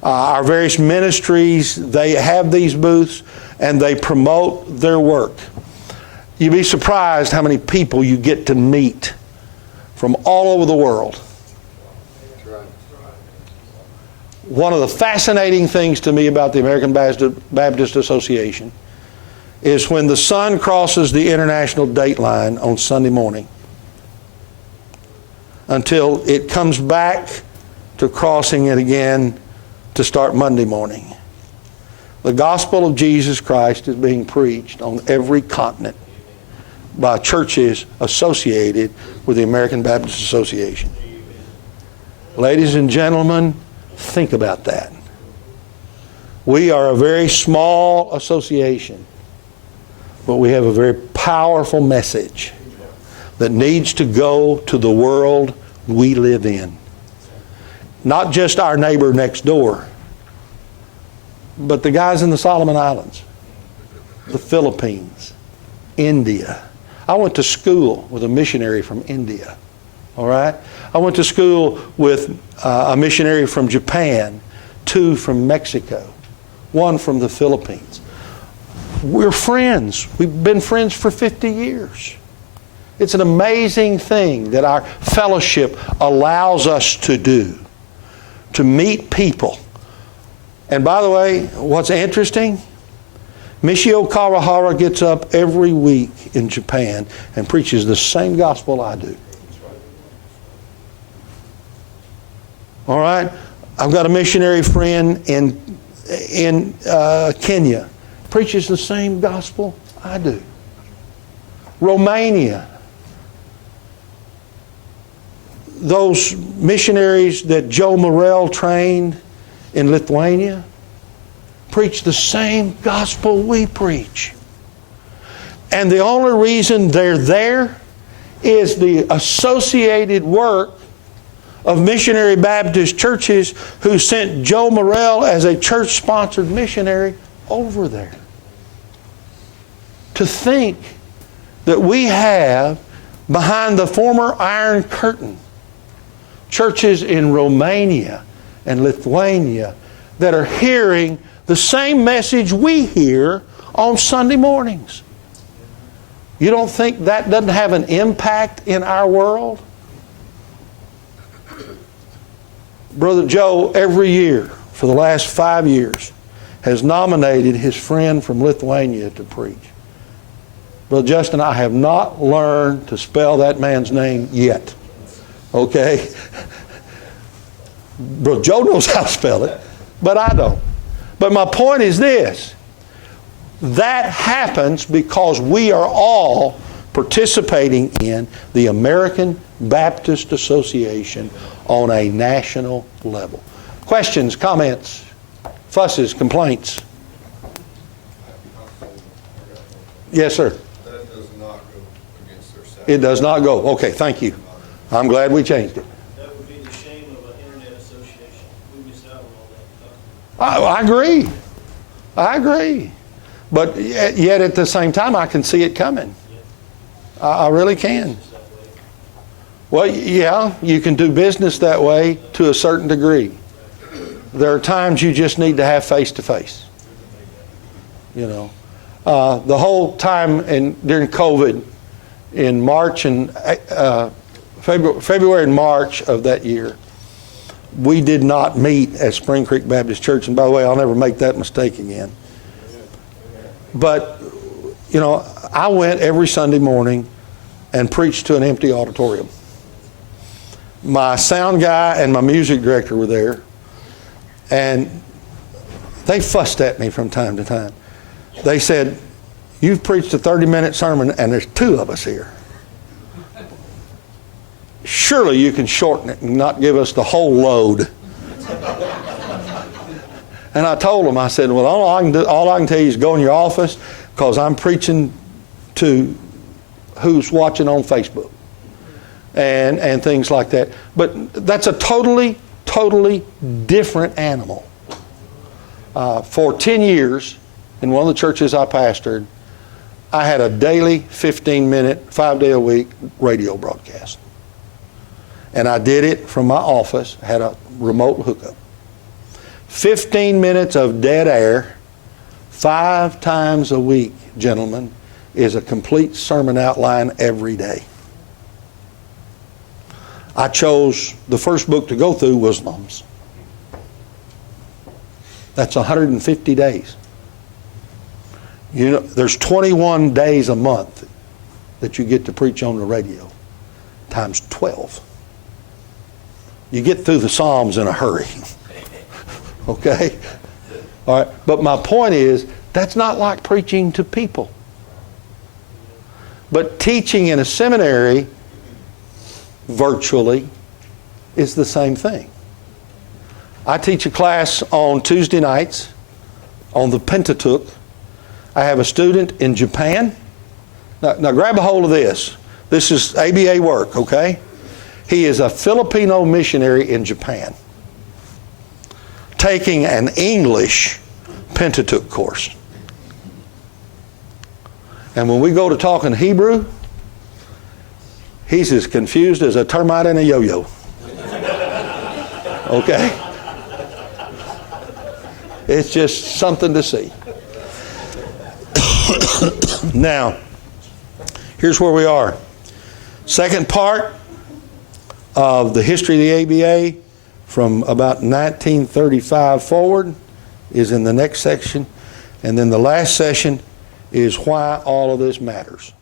our various ministries, they have these booths and they promote their work. You'd be surprised how many people you get to meet from all over the world. One of the fascinating things to me about the American Baptist Association is when the sun crosses the international date line on Sunday morning until it comes back to crossing it again to start Monday morning. The gospel of Jesus Christ is being preached on every continent by churches associated with the American Baptist Association. Ladies and gentlemen, think about that. We are a very small association, but we have a very powerful message that needs to go to the world we live in. Not just our neighbor next door, but the guys in the Solomon Islands, the Philippines, India. I went to school with a missionary from India. All right? I went to school with a missionary from Japan, 2 from Mexico, 1 from the Philippines. We're friends. We've been friends for 50 years. It's an amazing thing that our fellowship allows us to do, to meet people. And by the way, what's interesting, Michio Kawahara gets up every week in Japan and preaches the same gospel I do. All right? I've got a missionary friend in Kenya. Preaches the same gospel I do. Romania. Those missionaries that Joe Morel trained in Lithuania preach the same gospel we preach. And the only reason they're there is the associated work of missionary Baptist churches who sent Joe Morel as a church-sponsored missionary over there. To think that we have, behind the former Iron Curtain, churches in Romania and Lithuania that are hearing the same message we hear on Sunday mornings. You don't think that doesn't have an impact in our world? Brother Joe, every year for the last 5 years, has nominated his friend from Lithuania to preach. Brother Justin, I have not learned to spell that man's name yet. Okay? Brother Joe knows how to spell it, but I don't. But my point is this. That happens because we are all participating in the American Baptist Association on a national level. Questions, comments, fusses, complaints? Yes, sir. That does not go against their salary. It does not go. Okay, thank you. I'm glad we changed it. That would be the shame of an internet association. We miss out on all that. I agree. I agree. But yet at the same time, I can see it coming. I really can. It's that way. Well, yeah, you can do business that way to a certain degree. There are times you just need to have face-to-face. You know, the whole time during COVID, in March and February and March of that year, we did not meet at Spring Creek Baptist Church. And by the way, I'll never make that mistake again. But, you know, I went every Sunday morning and preached to an empty auditorium. My sound guy and my music director were there, and they fussed at me from time to time. They said, "You've preached a 30-minute sermon and there's two of us here. Surely you can shorten it and not give us the whole load." And I told them, I said, "Well, all I can tell you is go in your office, because I'm preaching to who's watching on Facebook and things like that." But that's a totally different animal. For 10 years, in one of the churches I pastored, I had a daily 15-minute, 5-day-a-week radio broadcast. And I did it from my office, had a remote hookup. 15 minutes of dead air, 5 times a week, gentlemen, is a complete sermon outline every day. I chose, the first book to go through was Muslims. That's 150 days. You know, there's 21 days a month that you get to preach on the radio, times 12. You get through the Psalms in a hurry. Okay? All right. But my point is, that's not like preaching to people. But teaching in a seminary, virtually, is the same thing. I teach a class on Tuesday nights on the Pentateuch. I have a student in Japan. Now grab a hold of this. This is ABA work, okay? He is a Filipino missionary in Japan, taking an English Pentateuch course. And when we go to talking Hebrew, he's as confused as a termite in a yo-yo. Okay? It's just something to see. Now, here's where we are. Second part of the history of the ABA from about 1935 forward is in the next section. And then the last session is why all of this matters.